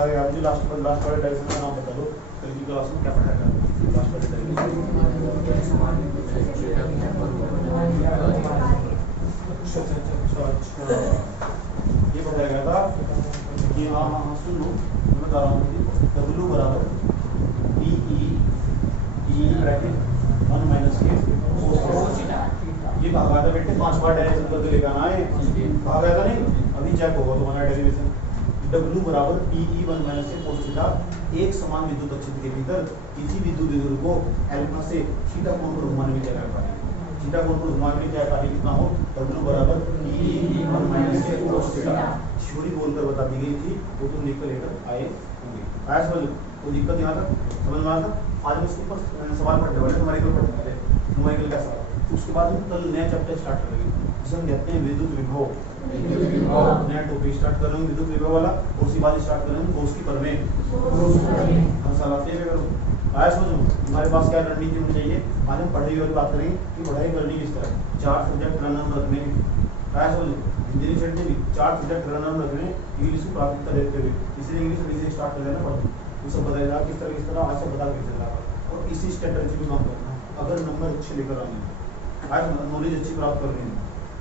आ गया। मुझे लास्ट वाले डायरेक्शन का नाम बता दो, कल की क्लास में क्या पढ़ाया था लास्ट वाले डायरेक्शन। अच्छा, ये बताया गया था कि हाँ हाँ हाँ सुन लो, मैं बता रहा हूँ W बराबर PE ब्रैकेट 1 माइनस के ये भागा था बेटे 5 बार डायरेक्शन करके लेकर आना है, भागा था नहीं, अभी चेक होगा तुम्हारा डेरिवेशन। W बराबर PE 1 माइनस के cos थीटा, एक समान विद्युत अक्ष के भीतर किसी विद्युत विद्युत को एल्फा से थीटा कोण पर घुमाने में क्या कार्य, थीटा कोण पर घुमाने में क्या कार्य कितना हो, W बराबर PE 1 माइनस के cos थीटा। थ्योरी बोलकर बता दी गई थी, वो तुम लिख कर लेकर आए होंगे। आया समझ, कोई दिक्कत यहाँ तक समझ में आया था। आज हम इसके ऊपर सवाल पढ़ने वाले, न्यूमेरिकल पढ़ने वाले, न्यूमेरिकल का सवाल। उसके बाद हम कल नया चैप्टर स्टार्ट करेंगे जिसे हम कहते हैं विद्युत विभव। नया टॉपिक स्टार्ट कर रहे हैं विद्युत विभव वाला, और उसके बाद स्टार्ट कर रहे हैं गॉस की प्रमेय। हर साल आते हैं करो। आया समझ, हमारे पास क्या रणनीति होनी चाहिए। आज हम पढ़ाई वाली बात करेंगे कि पढ़ाई करनी किस तरह, 4 सब्जेक्ट रनर रखने। आया समझ, हिंदी सेट में 4 सब्जेक्ट रनर रखने, इंग्लिश को प्राथमिकता देते हुए, इसलिए इंग्लिश से स्टार्ट कर लेना पड़ता है। वो सब बताया किस तरह आज सब बता के चल रहा है, और इसी स्ट्रेटजी में काम करना है अगर नंबर अच्छे लेकर आने हैं, आज नॉलेज अच्छी प्राप्त करनी है।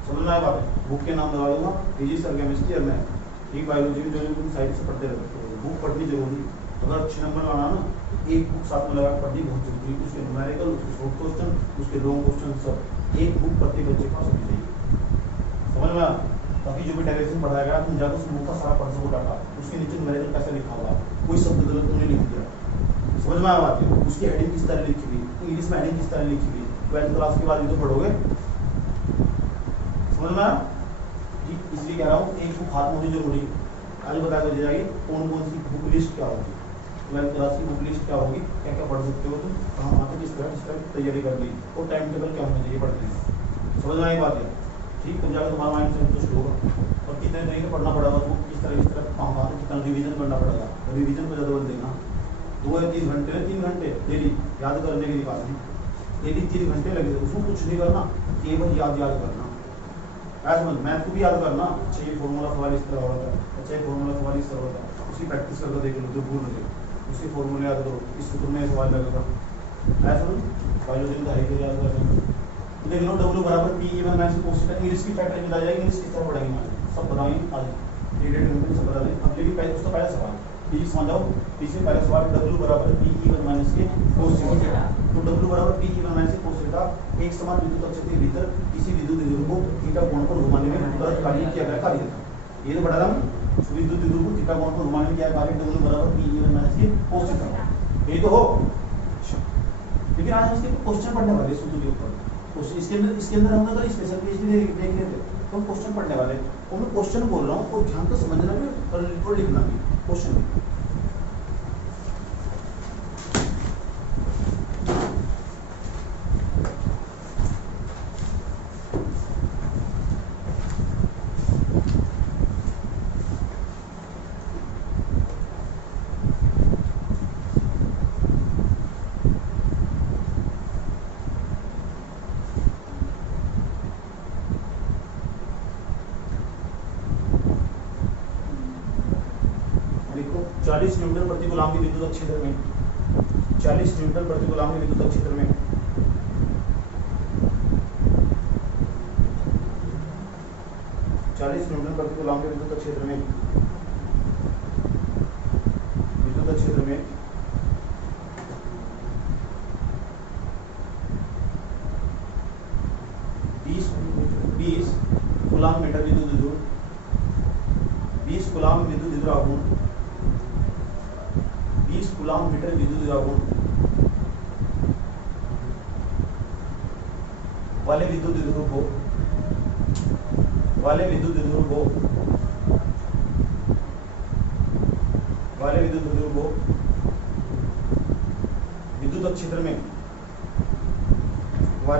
समझ में आया बात है। बुक के नाम लगा दूंगा, फिजिक्स और केमिस्ट्री और मैथ, ठीक बायोलॉजी में जो तुम साइड से पढ़ते रहते हो, बुक पढ़नी जरूरी। अगर अच्छे नंबर लाना ना, एक बुक साथ में लगा पढ़नी बहुत जरूरी, उसके न्यूमेरिकल, उसके शॉर्ट क्वेश्चन, उसके लॉन्ग क्वेश्चन, सब एक बुक प्रत्येक बच्चे के पास होनी चाहिए। समझ में, ताकि जो भी डायरेक्शन पढ़ाया गया तुम जाकर उस बुक का सारा पढ़ सको डाटा, उसके नीचे न्यूमेरिकल कैसे लिखा होगा, कोई शब्द गलत तुमने लिख दिया, समझ में आया बात है। उसकी हेडिंग किस तरह लिखी हुई, इंग्लिश में हेडिंग किस तरह लिखी हुई, 12th क्लास के बाद ये तो पढ़ोगे। समझ में आया, इसलिए कह रहा हूँ एक बुक हाथ में होनी जरूरी। आज बता कर दी जाएगी कौन कौन सी बुक लिस्ट क्या होगी, 12th क्लास की बुक लिस्ट क्या होगी, क्या क्या पढ़ सकते हो तुम, कहाँ कहाँ तक किस तरह तैयारी कर ली, और टाइम टेबल क्या होना चाहिए पढ़ने में। समझ में आई बात है, ठीक। तो जाकर तुम्हारा माइंड संतुष्ट होगा। और कितने तरीके से पढ़ना पड़ेगा तुमको, किस तरह कहाँ कहाँ कितना रिविजन करना पड़ेगा, रिविजन को ज़्यादा बल देना, 2 या 3 घंटे 3 घंटे डेली याद करने की बात नहीं, डेली 3 घंटे लगे, उसमें कुछ नहीं करना, केवल याद करना। ऐसा समझ, मैथ को भी याद करना, अच्छा ये फॉर्मूला सवाल इस तरह होता है, अच्छा ये फॉर्मूला सवाल इस तरह होता है, उसकी प्रैक्टिस करके देख लो जो भूल रहे उसके फॉर्मूले याद करो, इस सूत्र में सवाल लगेगा। ऐसा समझ, बायोलॉजी का हाइट याद करना। देख लो W बराबर PE 1 minus cos theta, English की फैक्टर बता जाएगी, इंग्लिश किस तरह पढ़ेंगे सब बताएंगे आज, एक घंटे सब बता देंगे। अब लेकिन पहले उसका पहला सवाल प्लीज समझ जाओ, इसमें पहला सवाल W बराबर PE 1 माइनस के cos थीटा। तो W बराबर PE 1 माइनस के cos थीटा, एक समान विद्युत अक्ष के भीतर किसी विद्युत विद्युत को थीटा कोण पर घुमाने में तुरंत कार्य किया गया कार्य था। ये तो पढ़ा था विद्युत विद्युत को थीटा कोण पर घुमाने में क्या कार्य, W बराबर PE 1 माइनस के cos थीटा, यही तो हो। लेकिन आज हम इसके क्वेश्चन पढ़ने वाले सूत्र के ऊपर, इसके अंदर हम अगर स्पेशल पेज भी देख लेते तो हम क्वेश्चन पढ़ने वाले, और मैं क्वेश्चन बोल रहा हूँ और ध्यान से समझना भी और लिखना भी क्वेश्चन। देखो 40 न्यूटन प्रति कूलम के विद्युत क्षेत्र में, 40 न्यूटन प्रति कूलम के विद्युत क्षेत्र में 40 न्यूटन प्रति कूलम के विद्युत क्षेत्र में 20 कूलम मीटर विद्युत विद्युत 20 कूलम विद्युत विद्युत आघूर्ण 20 कूलम मीटर विद्युत आघूर्ण वाले विद्युत विद्युत को विद्युत क्षेत्र में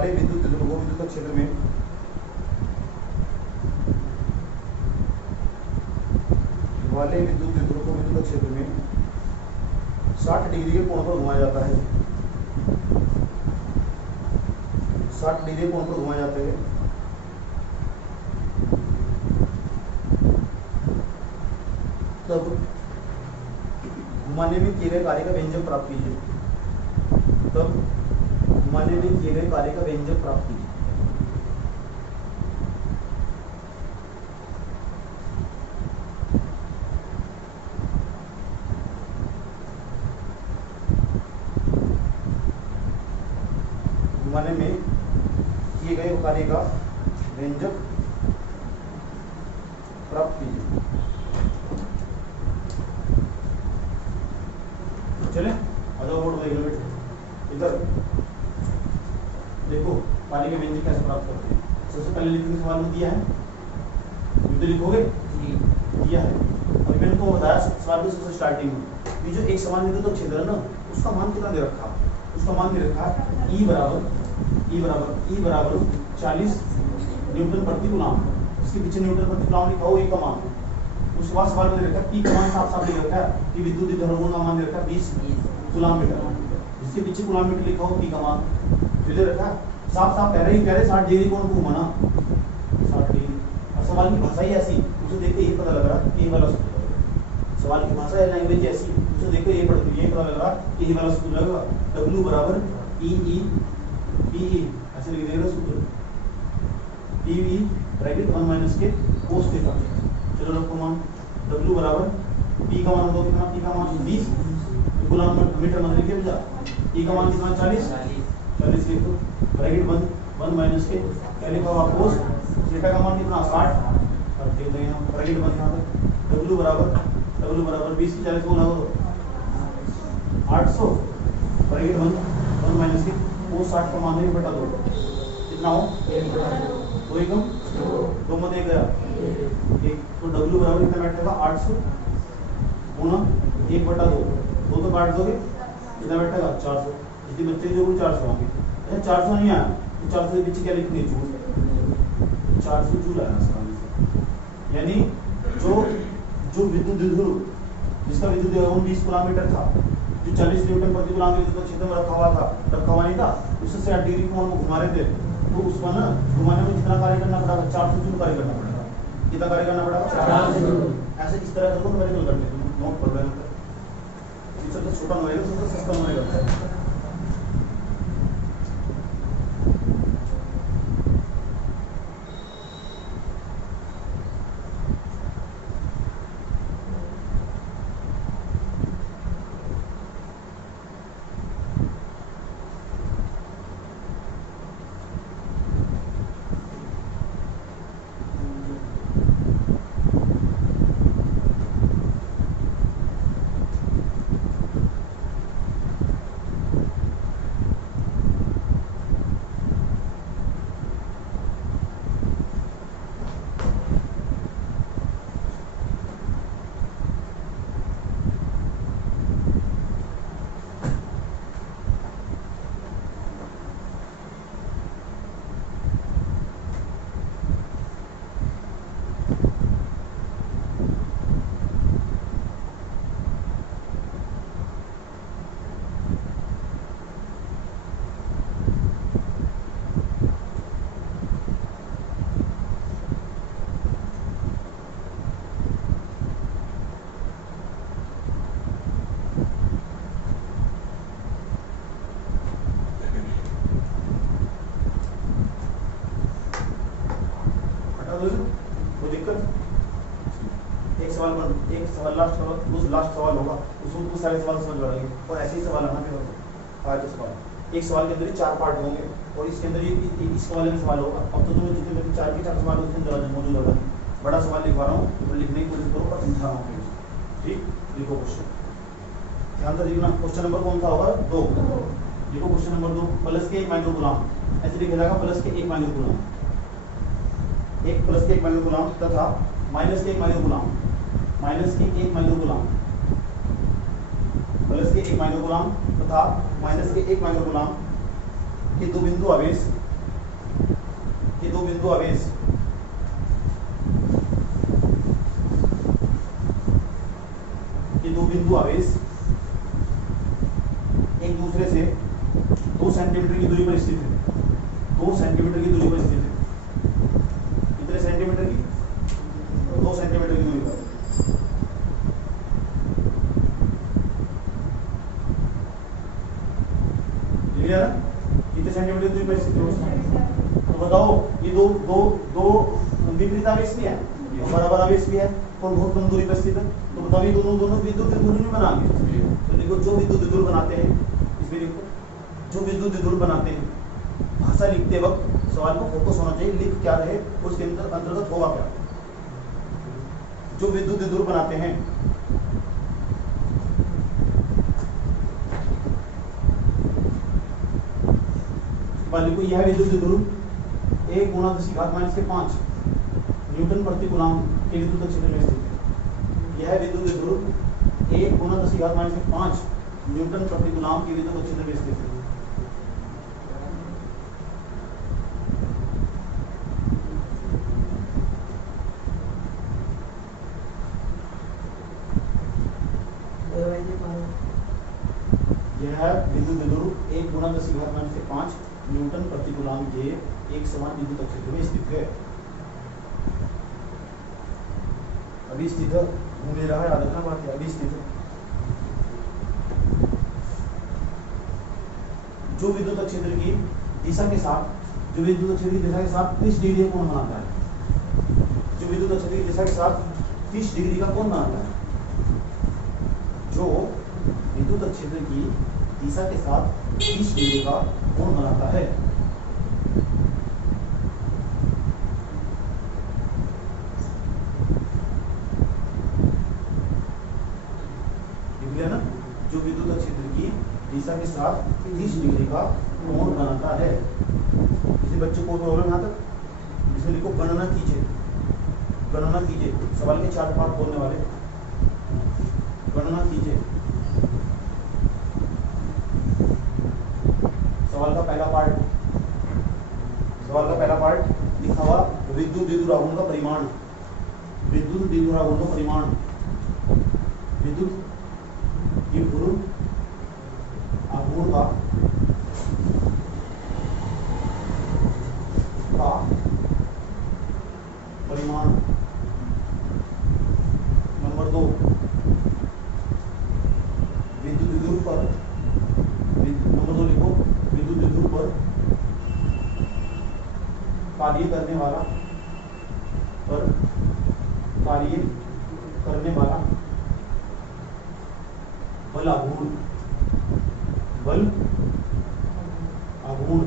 विद्युत क्षेत्र में 60 डिग्री के कोण पर घुमाया जाता है, 60 डिग्री कोण पर घुमाया जाता है। तब घुमाने में किए गए कार्य का व्यंजक प्राप्त कीजिए। तब घुमाने में किए गए कार्य का व्यंजक प्राप्त कीजिए। घुमाने में किए गए कार्य का व्यंजक प्राप्त कीजिए। चले अदर बोर्ड देख लो बेटे, इधर देखो कार्य के व्यंजक कैसे प्राप्त करते हैं। सबसे पहले लिखने सवाल में दिया है, तो लिखोगे दिया है। और मैंने तो बताया सवाल की सबसे स्टार्टिंग में ये जो एक समान विद्युत क्षेत्र है ना, उसका मान कितना दे रखा, उसका मान दे रखा E बराबर 40 न्यूटन प्रति कूलम। इसके पीछे न्यूटन प्रति कूलम लिखा हो, E का मान। उसके बाद सवाल में दे रखा है P का मान साफ साफ दे रखा है कि विद्युत धर्मों का मान दे रखा है 20 कूलम मीटर। इसके पीछे कूलम मीटर लिखा हो, P का मान जो दे रखा है। साफ साफ कह रहे 60 डिग्री कोण घूमना 60 डिग्री। और सवाल की भाषा ही ऐसी, उसे देख के ये पता लग रहा है कि ये वाला सूत्र लगेगा। सवाल की भाषा है लैंग्वेज ऐसी, उसे देख के ये पता लग रहा कि ये वाला सूत्र लगेगा। W बराबर PE ऐसे लिख देगा सूत्र PE ब्रैकेट 1 माइनस के कोस थीटा। चलो रखो मान W बराबर P का मान दो कितना, P का मान 20 कूलम मीटर में लिखे बजा। E का मान कितना 40 लिख दो ब्रैकेट 1 माइनस के क्या लिखा हुआ कोस थीटा का मान कितना 60 लिख देंगे हम ब्रैकेट बंद यहां तक। W बराबर 20 की 40 को ना 800 ब्रैकेट 1 माइनस के कोस 60 का मान है बटा 2 कितना हो 2 एकम 2 में 1 गया 1। तो W बराबर कितना बैठेगा 800 गुना 1 बटा 2 2 तो काट दोगे कितना बैठेगा 400। इसी बच्चे जो 400 होंगे। 400 नहीं आया तो 400 के पीछे क्या लिखेंगे जूल। 400 जूल आया आसानी से। यानी जो विद्युत ध्रुव जिसका विद्युत द्रव्यमान 20 कूलम मीटर था, जो 40 न्यूटन प्रति कूलम के विद्युत क्षेत्र में रखा हुआ नहीं था, उससे 60 डिग्री कोण में घुमा रहे थे, तो उसका ना घुमाने में कितना कार्य करना पड़ेगा 400 जूल कार्य करना पड़ेगा। कितना कार्य करना पड़ेगा 400 जूल। ऐसे इस तरह करके न्यूमेरिकल करते हैं, नोट कर लेना। सबसे छोटा न्यूमेरिकल सबसे सस्ता न्यूमेरिकल है। कोई दिक्कत। एक सवाल लास्ट सवाल होगा, उसमें कुछ सारे सवाल समझ पड़ेंगे और ऐसे ही सवाल आना फिर आज सवाल। एक सवाल के अंदर ही 4 पार्ट होंगे और इसके अंदर ये इस वाले में सवाल होगा। अब तो तुम्हें जितने मेरे 4 के 4 सवाल उसके अंदर मौजूद होगा। बड़ा सवाल लिखवा रहा हूँ तो लिखने की कोशिश करो और समझा रहा हूँ। ठीक, लिखो क्वेश्चन, ध्यान से देखना। क्वेश्चन नंबर कौन सा होगा 2। देखो क्वेश्चन नंबर 2, प्लस के 1 माइक्रो कूलम ऐसे लिखा जाएगा, प्लस के 1 माइक्रो कूलम, एक प्लस के 1 माइक्रो कूलम तथा माइनस के 1 माइक्रो कूलम, माइनस के 1 माइक्रो कूलम, प्लस के 1 माइक्रो कूलम तथा माइनस के 1 माइक्रो कूलम के दो बिंदु आवेश एक दूसरे से 2 सेंटीमीटर की दूरी पर स्थित है। 2 सेंटीमीटर की दूरी पर स्थित है। कितने सेंटीमीटर की? 2 सेंटीमीटर की दूरी पर। बताओ ये दो दो दो विपरीत आवेश भी है और बराबर आवेश भी है और बहुत कम दूरी पर स्थित है, तो बताओ ये दोनों दोनों विद्युत द्विध्रुव नहीं बनाएंगे। तो देखो जो विद्युत द्विध्रुव बनाते हैं, इसमें देखो जो विद्युत द्विध्रुव बनाते हैं, भाषा लिखते वक्त सवाल को फोकस होना चाहिए, लिख क्या रहे उसके अंतर्गत होगा क्या। जो विद्युत द्विध्रुव बनाते हैं को यह विद्युत द्विध्रुव 1 गुणा 10⁻⁵ न्यूटन प्रति कूलम्ब के विद्युत क्षेत्र में स्थित है। यह विद्युत द्विध्रुव 1 गुणा 10⁻⁵ न्यूटन प्रति कूलम्ब के विद्युत क्षेत्र में स्थित है। यह विद्युत द्विध्रुव 1 गुणा 10⁻⁵ न्यूटन प्रति कूलम्ब के एक समान विद्युत क्षेत्र में स्थित है। अभी स्थित है, घूम ले रहा है, याद रखना बात है, अभी स्थित है। जो विद्युत क्षेत्र की दिशा के साथ 30 डिग्री का कोण बनाता है, जो विद्युत क्षेत्र की दिशा के साथ 30 डिग्री का कोण बनाता है, जो विद्युत क्षेत्र की दिशा के साथ 30 डिग्री का कोण बनाता है। ना, जो विद्युत क्षेत्र की दिशा के साथ 30 डिग्री का कोण बनाता है। किसी बच्चे को प्रॉब्लम यहाँ तक, इसमें लिखो गणना कीजिए, गणना कीजिए। सवाल के 4 पार्ट बोलने वाले, गणना कीजिए। सवाल का पहला पार्ट लिखा हुआ विद्युत द्विध्रुव आघूर्ण का परिमाण, विद्युत द्विध्रुव आघूर्ण का परिमाण, विद्युत द्विध्रुव आघूर्ण का परिमाण। नंबर 2, विद्युत द्विध्रुव पर, नंबर 2 लिखो, विद्युत द्विध्रुव पर कार्य करने वाला बल आघूर्ण, बल आघूर्ण।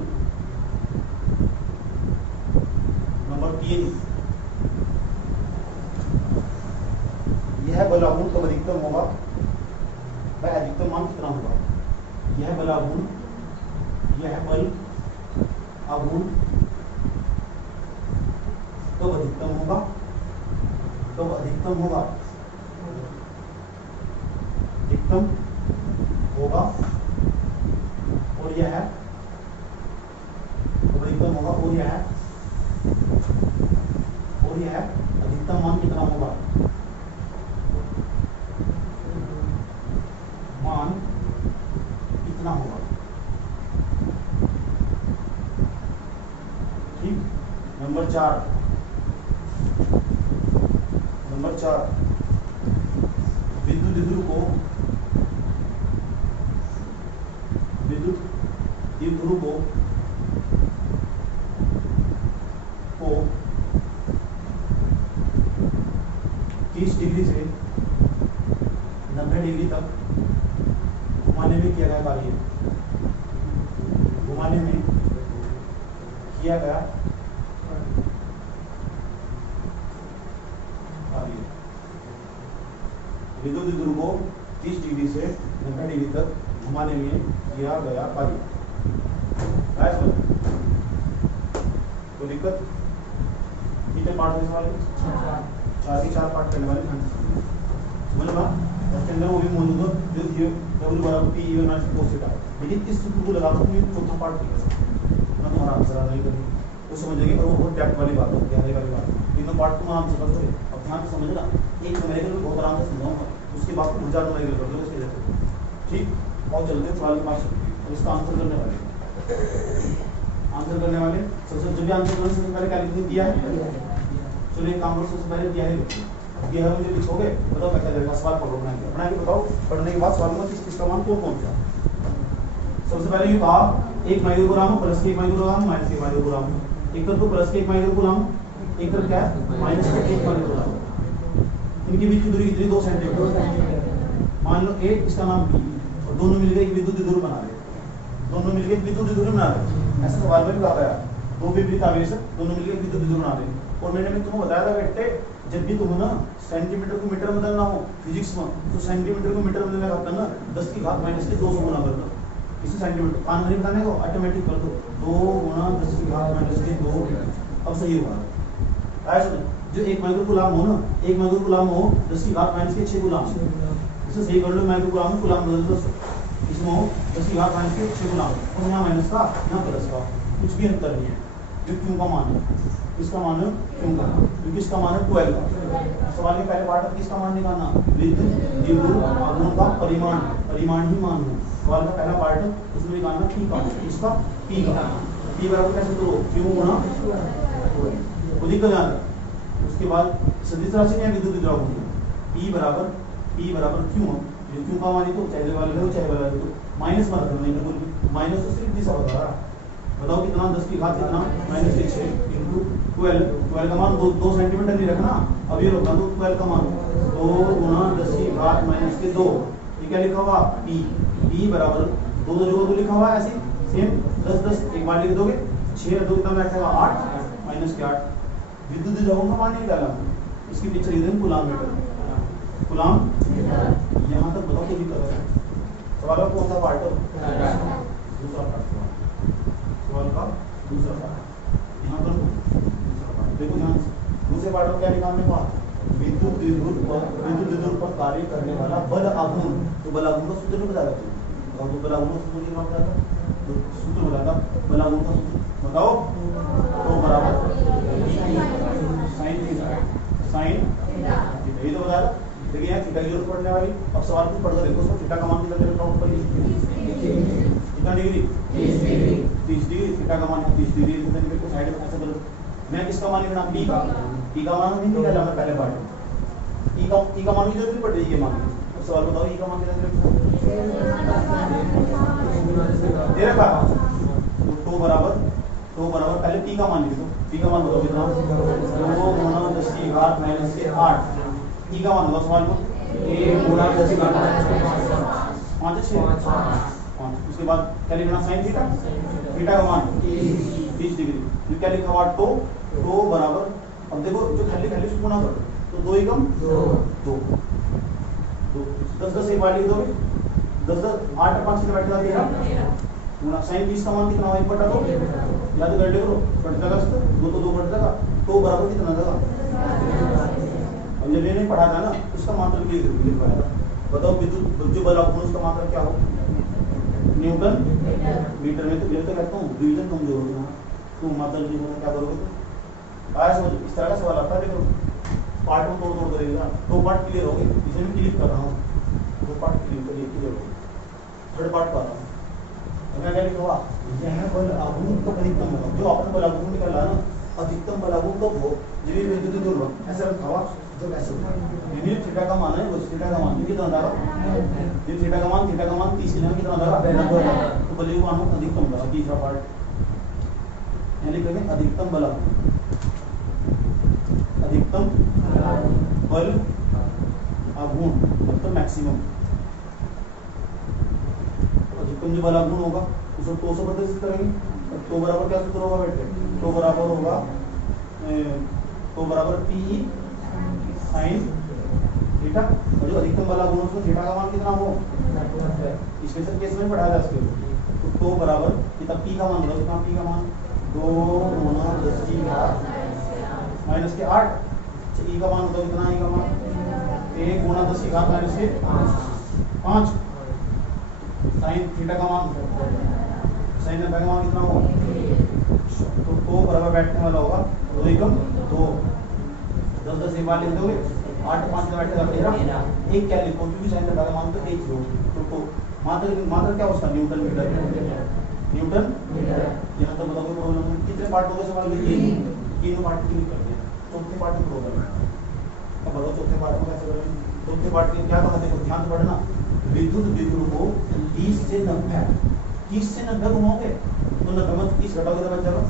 नंबर 3, यह बल आघूर्ण कब अधिकतम होगा, वह अधिकतम मान कितना होगा। यह बल आघूर्ण, यह बल आघूर्ण कब अधिकतम होगा, कब अधिकतम होगा, अधिकतम होगा, और यह अधिकतम होगा, और यह अधिकतम मान कितना होगा, मान कितना होगा। ठीक। नंबर 4, विद्युत द्विध्रुव को 30 डिग्री से 90 डिग्री तक घुमाने में किया गया कार्य, घुमाने में किया गया कार्य। विद्युत द्विध्रुव को 30 डिग्री से 90 डिग्री तक घुमाने में किया गया कार्य। कोई दिक्कत? कितने पार्ट होने वाले? 4 पार्ट करने वाले। समझ में इसके अंदर वो भी मौजूद है जो W बराबर P E और cos थीटा। लेकिन इस सूत्र को लगा तो चौथा पार्ट मैं तुम्हारा आंसर आ नहीं करूँ तो समझेंगे, और वो बहुत डेप्थ वाली बात है, गहराई वाली बात है। तीनों पार्ट तुम आराम से कर दोगे। अब ध्यान से समझना, एक न्यूमेरिकल में बहुत आराम से समझाऊंगा, उसके बाद तुम 1000 न्यूमेरिकल कर दोगे उसके जैसे। ठीक। और चलते हैं सवाल के पास, इसका आंसर करने वाले सबसे जब भी आंसर करने से पहले कैलकुलेशन किया है। चलिए काम करो, सबसे पहले दिया है दिया है, मुझे लिखोगे, बताओ कैसा लगेगा। सवाल पढ़ो, बना के बताओ। पढ़ने के बाद सवाल में किसका मान कौन सा। सबसे पहले ये कहा 1 microgram plus 1 microgram minus 1 microgram, एक तरफ तो प्लस के 1 माइक्रो कूलम, एक तरफ क्या है माइनस के 1 माइक्रो कूलम। इनके बीच की दूरी कितनी 2 सेंटीमीटर। मान लो ए इसका नाम बी और दोनों मिलकर एक विद्युत द्विध्रुव बना रहे, दोनों मिलकर एक विद्युत द्विध्रुव बना रहे। ऐसा सवाल में भी कहा गया दो विपरीत आवेश दोनों मिलकर विद्युत द्विध्रुव बना रहे। और मैंने तुम्हें बताया था बेटे जब भी तुम ना सेंटीमीटर को मीटर बदलना हो फिजिक्स में तो सेंटीमीटर को मीटर बदलने का करना 10 की घात माइनस के 200 गुना कर दो। इसे सेंटीमीटर कान नहीं बताने को ऑटोमेटिक कर दो 2 गुना 10 की घात माइनस के 2। अब सही होगा ऐसा जो 1 माइक्रो कूलम हो ना 1 माइक्रो कूलम हो 10 की घात माइनस के 6 कूलम। इसे सही कर लो माइक्रो कूलम कूलम बदल दो इसमें हो 10 की घात माइनस के 6 कूलम और यहाँ माइनस का यहाँ प्लस का कुछ भी अंतर नहीं है। जो क्यों का मान है इसका मान है क्यों का क्योंकि इसका मान है 12 का। सवाल के पहले पार्ट में किसका मान निकालना विद्युत द्विध्रुव आघूर्ण का परिमाण ही मान है। सवाल का पहला पार्ट उसमें निकालना p का इसका p का p बराबर कैसे करो क्यों गुना खुद ही कर जाना। उसके बाद सदिश राशि में विद्युत द्विध्रुव p बराबर क्यों जो क्यों का मान तो चाहे वाले लो चाहे वाला लो माइनस मत करना बिल्कुल भी माइनस तो सिर्फ दिशा बता रहा बताओ कितना 10 की घात कितना माइनस के 6 इंटू 12 का मान 2 सेंटीमीटर नहीं रखना। अब ये रखना तो 12 का मान 2 गुना 10 की घात माइनस के 2 ये क्या लिखा हुआ p बराबर 2 जो लिखा हुआ ऐसे सेम 10 10 एक बार लिख दोगे 6 2 कितना बैठेगा 8 माइनस के 8 विद्युत द्विध्रुवों का मान निकाला। इसके पीछे लिख दें कूलम मीटर कूलम यहाँ तक बताओ क्या कर रहा है। सवाल का कौन सा पार्ट है दूसरा पार्ट सवाल का दूसरा पार्ट यहाँ पर दूसरा पार्ट देखो ध्यान से दूसरे पार्ट में क्या निकालने का विद्युत द्विध्रुव पर कार्य करने वाला बल आघूर्ण। तो बल आघूर्ण का सूत्र नहीं बताया तो बल आघूर्ण का सूत्र नहीं बताया तो सूत्र बताता बल आघूर्ण का सूत्र बताओ तो बराबर साइन यही तो बताया देखिए यहाँ थीटा की जरूरत पड़ने वाली। अब सवाल कुछ पढ़कर देखो उसको थीटा का मान कितना देना ऊपर कितना डिग्री 30 डिग्री थीटा का मान 30 डिग्री कितने डिग्री को साइड में ऐसे करो। मैं किसका मान लिखना p का मान नहीं निकाला मैं पहले पार्ट p का मान की जरूरत पड़ रही है मान। अब सवाल बताओ e का मान कितना दे रखा तो बराबर पहले p का मान लिख दो p का मान बताओ कितना 2 गुना 10 की घात माइनस के 8 e का मान बताओ सवाल को 1 गुना 10 की घात 5 5 उसके बाद क्या लिखना sin थीटा का मान 30 डिग्री ये क्या लिखा हुआ तो बराबर। अब देखो जो खाली से गुणा कर तो 2 एकम 2 10 10 एक बार लिख दोगे 10 10 8 और 5 से बैठेगा 13 गुना sin 20 का मान कितना होगा 1/2 याद कर लो बढ़ जाएगा 2 तो 2 बढ़ जाएगा तो बराबर कितना देगा। अब जब ये नहीं पढ़ा था ना उसका मात्रा लिख पाया था। बताओ विद्युत जो बल आघूर्ण उसका मात्रा क्या हो न्यूटन मीटर में। तो मैं तो कहता हूँ डिवीजन कमजोर होगा तो मात्रा लिखना क्या करोगे तो आया समझ इस तरह का सवाल आता है। देखो पार्ट में तोड़ करेगा 2 पार्ट क्लियर हो गए इसे मैं क्लियर कर रहा हूँ 2 पार्ट क्लियर हो गए थर्ड पार्ट पर आता हूँ। मैं क्या लिखा हुआ यह बल आघूर्ण कब अधिकतम होगा जो आपने बल आघूर्ण निकाला ना अधिकतम बल आघूर्ण कब हो जब ये विद्युत द्विध्रुव ऐसा रखा हुआ जब ऐसे ये थीटा का मान है वो थीटा का मान कितना था ये थीटा का मान 30 कितना था तो बल मान अधिकतम था। तीसरा पार्ट यहाँ लिख रहे अधिकतम बल आघूर्ण मतलब मैक्सिमम अधिकतम जो बल आघूर्ण होगा उसको 2 से बदल करेंगे तो बराबर क्या सूत्र होगा बेटे तो बराबर होगा तो बराबर p sin थीटा और जो अधिकतम बल आघूर्ण उसमें थीटा का मान कितना हो स्पेशल केस में पढ़ा जाए इसके तो बराबर कितना p का मान कितना p का मान 2 गुना 10 की घात माइनस के 8 e का मान होता कितना e का मान 1 गुना 10 की घात माइनस के 5 sin थीटा का मान sin का मान कितना होगा तो बराबर बैठने वाला होगा 2 एकम 2 10 10 एक बार लिख दोगे 8 5 का बैठेगा 13 एक क्या लिखो क्योंकि sin थीटा का मान तो 1 लो तो मात्रा क्या उसका न्यूटन मीटर यहाँ तो बताओगे प्रॉब्लम कितने पार्ट हो गए सवाल में 3 पार्ट क्लियर कर दिया चौथे पार्ट में प्रॉब्लम है। अब बताओ चौथे पार्ट में कैसे करेंगे चौथे पार्ट में क्या कहा देखो ध्यान से पढ़ना विद्युत द्विध्रुव को 30 से 90 घुमाओगे तो 90 में 30 घटाओगे तो बच जाएगा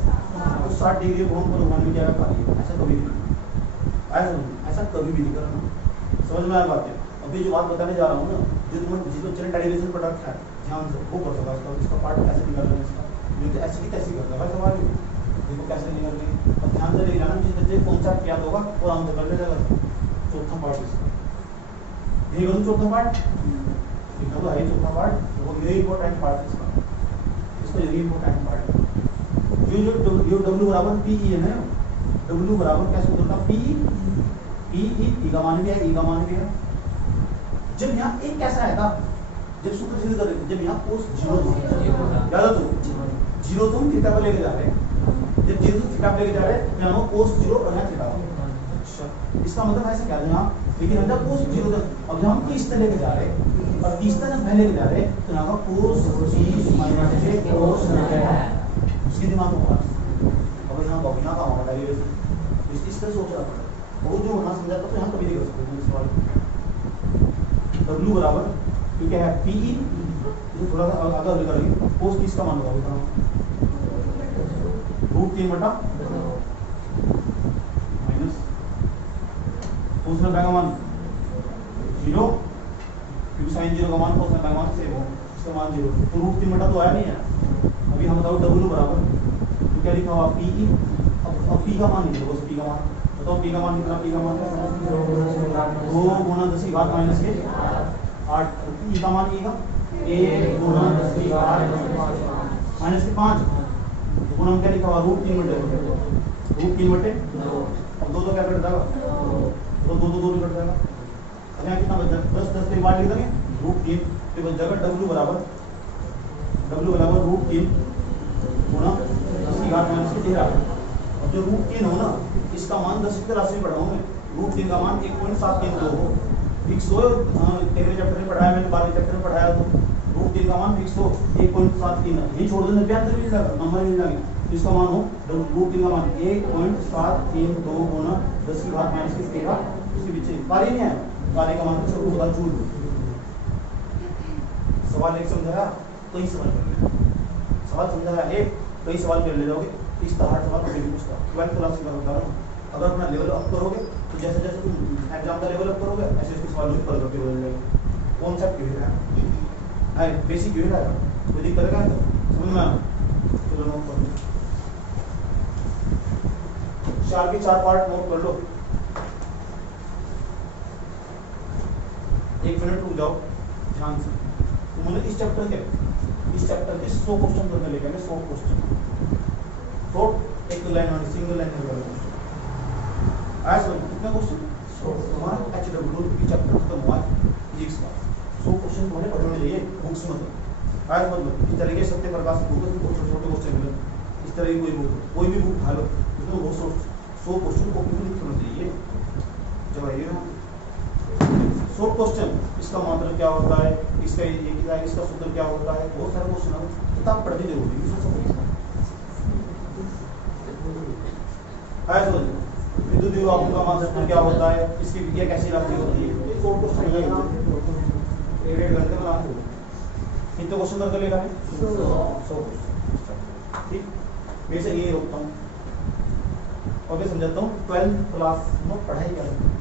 तो 60 डिग्री कोण पर घुमाने में क्या खाली है, ऐसा कभी नहीं, ऐसा कभी भी नहीं करना। समझ में आ बात है। अभी जो बात बताने जा रहा हूँ ना, जिस बच्चे ने डेरिवेशन पढ़ रखा है ध्यान से वो कर सकता है, इसका पार्ट कैसे निकालना है इसका, नहीं तो ऐसे की तैसी करता है सवाल ही देखो कैसे निकालने, और ध्यान से लेना जिस बच्चे कॉन्सेप्ट याद होगा वो आराम से कर लेगा। चौथा पार्ट इसका यही करूँ, चौथा पार्ट लिखा तो है चौथा पार्ट, तो वो वेरी इंपॉर्टेंट पार्ट है इसका वेरी इंपॉर्टेंट पार्ट है। जो W बराबर पी ई है ना, W बराबर क्या सूत्र था, पी ई का मान भी है, ई का मान भी है। जब यहाँ एक कैसा आया था, जब सूत्र सिद्ध कर रहे थे, जब यहाँ कोस 0 याद है तो 0 तुम थीटा पर लेके जा रहे हैं, जब 0 तुम थीटा पर लेके जा रहे हैं तो यहाँ कोस 0 और यहाँ थीटा। अच्छा इसका मतलब ऐसा क्या है यहाँ, लेकिन हम जब कोस 0 तक, अब जब हम 30 तक लेके जा रहे हैं और 30 तक जब लेके जा रहे हैं तो यहाँ का कोस 30 माइनस से कोस 90 है, उसके दिमाग में अब यहाँ का होगा डेरिवेशन, इस तरह सोचना पड़ेगा। वो जो होना समझाता तो यहाँ कभी नहीं कर सकते इस सवाल। W बराबर क्योंकि है PE, तो थोड़ा सा आगे हल करेंगे, कोस 30 का मान होगा √3 बटा माइनस कोस 90 का मान 0, क्योंकि साइन 0 का मान कोस 90 का मान सेम हो, इसका मान 0, तो √3 बटा तो आया नहीं है। अभी हम बताओ W बराबर तो क्या लिखा हुआ PE, अब P का मान नहीं है, P का मान बताओ, P का मान कितना, P का मान 2 गुना 10 की घात माइनस के 8, ई का मान, ई का 1 गुना 10 की घात माइनस के 5, तो गुना क्या लिखा हुआ √3 बटे 2, अब 2 तो क्या कट जाएगा, तो 2 कट जाएगा। अब यहाँ कितना बच जाएगा, 10 के बाद लिख देंगे √3, फिर बच जाएगा W बराबर √3 गुना 10 की घात माइनस के 13। अब जो √3 हो ना, इसका मान 10 की राशि में पढ़ाऊंगे, √3 का मान 1.732 हो, फिक्स हो, 13वें चैप्टर में पढ़ाया मैंने, 12वें चैप्टर में पढ़ाया, तो √3 का मान फिक्स हो 1.73, यही छोड़ देना, प्यार मिल जाएगा, नंबर मिल जाएंगे, तो इसका मान हो √3 का मान 1.732 गुना 10 की घात माइनस के 13, उसके पीछे कार्य नहीं है, कार्य का मान तो छोड़ बता झूठ। सवाल एक समझाया कई सवाल समझाया एक कई सवाल कर ले जाओगे, इस तरह सवाल कभी नहीं पूछता। 12th क्लास की बात बता रहा हूँ, अगर अपना लेवल अप करोगे तो जैसे जैसे तुम एग्जाम का लेवल अप करोगे ऐसे ऐसे सवाल भी करके बदल जाएंगे। कॉन्सेप्ट क्लियर है, बेसिक क्लियर है, कोई दिक्कत है समझ में आया, चलो नोट कर लो, 4 के 4 पार्ट नोट कर लो। 1 मिनट रुक जाओ ध्यान से, तो मैंने इस चैप्टर के 100 क्वेश्चन करने लेके मैं 100 क्वेश्चन, तो एक लाइन वाली सिंगल लाइन में करो आज कितना क्वेश्चन, हमारा HW की चैप्टर खत्म हुआ फिजिक्स का, 100 क्वेश्चन तुम्हारे पढ़ने चाहिए बुक्स में, आज मतलब इस तरीके से सत्य प्रकाश की बुक में छोटे क्वेश्चन मिले, इस तरह की कोई भी बुक उठा लो उसमें बहुत 100 क्वेश्चन कॉपी में लिखना चाहिए। जब आइए ना 100 क्वेश्चन, इसका मतलब क्या होता है, इसका ये क्या है, इसका सूत्र क्या होता है, बहुत सारे क्वेश्चन है, किताब पढ़नी जरूरी है। विद्युत विभव का मान क्या होता है, इसकी विद्या कैसी राशि होती है, ये 100 क्वेश्चन है, 1.5 घंटे में आते हो कितने क्वेश्चन करके लेगा है 100 क्वेश्चन। ठीक, मैं से यही रोकता हूँ, ओके समझाता हूँ। 12th क्लास में पढ़ाई करना